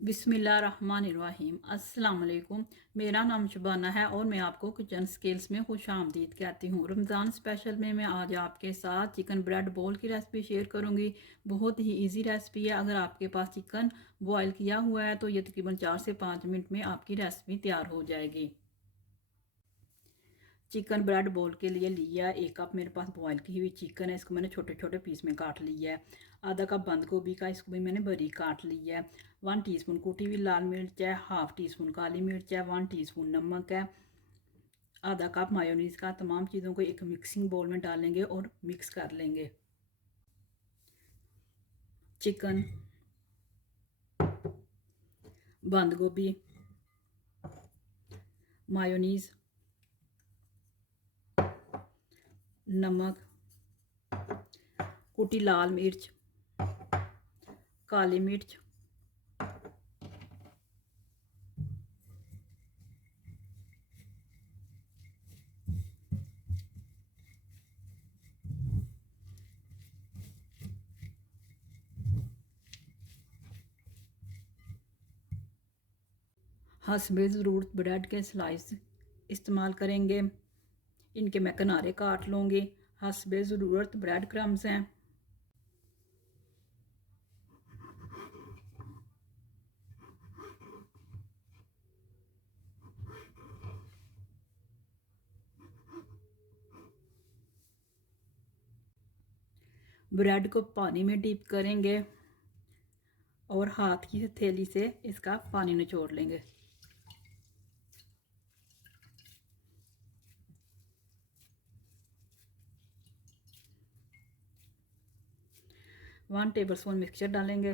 बिस्मिल्लाहिर्रहमानिर्रहीम। अस्सलाम वालेकुम। मेरा नाम शबाना है और मैं आपको किचन स्किल्स में खुश आमदीद कहती हूँ। रमज़ान स्पेशल में मैं आज आपके साथ चिकन ब्रेड बोल की रेसिपी शेयर करूँगी। बहुत ही इजी रेसिपी है। अगर आपके पास चिकन बॉयल किया हुआ है तो ये तकरीबन 4 से 5 मिनट में आपकी रेसिपी तैयार हो जाएगी। चिकन ब्रेड बोल के लिए लिया है 1 कप मेरे पास बॉयल की हुई चिकन है। इसको मैंने छोटे छोटे पीस में काट लिया है। आधा कप बंद गोभी का, इसको भी मैंने बारीक काट लिया है। 1 टीस्पून कुटी हुई लाल मिर्च है, हाफ टी स्पून काली मिर्च है, 1 टीस्पून नमक है, आधा कप मायोनीज का। तमाम चीज़ों को एक मिक्सिंग बोल में डालेंगे और मिक्स कर लेंगे। चिकन, बंद गोभी, मायोनीज, नमक, कुटी लाल मिर्च, काली मिर्च, हस्बे ज़रूरत ब्रेड के स्लाइस इस्तेमाल करेंगे। इनके मैं किनारे काट लूँगी। हस्बे ज़रूरत ब्रेड क्रम्स हैं। ब्रेड को पानी में डिप करेंगे और हाथ की हथेली से इसका पानी निचोड़ लेंगे। वन टेबल स्पून मिक्सचर डालेंगे।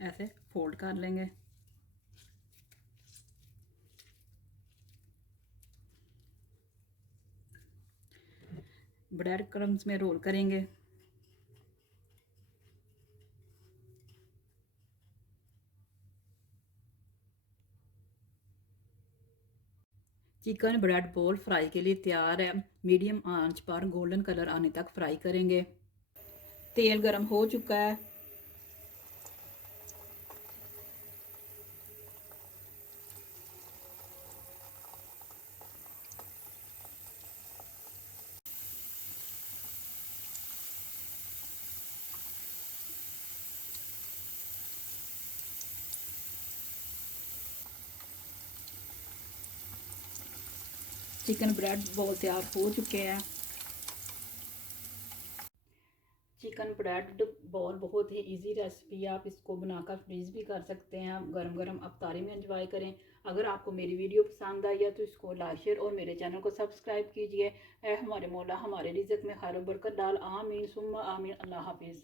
ऐसे फोल्ड कर लेंगे। ब्रेड क्रम्स में रोल करेंगे। चिकन ब्रेड बॉल फ्राई के लिए तैयार है। मीडियम आंच पर गोल्डन कलर आने तक फ्राई करेंगे। तेल गरम हो चुका है। चिकन ब्रेड बॉल तैयार हो चुके हैं। चिकन ब्रेड बॉल बहुत ही इजी रेसिपी है। आप इसको बनाकर फ्रीज भी कर सकते हैं। गरम गरम अफ्तारी में एंजॉय करें। अगर आपको मेरी वीडियो पसंद आई है तो इसको लाइक शेयर और मेरे चैनल को सब्सक्राइब कीजिए। हमारे मौला हमारे रिज़्क में खैर बरकत डाल। आमीन सुम्मा आमीन। अल्लाह हाफिज़।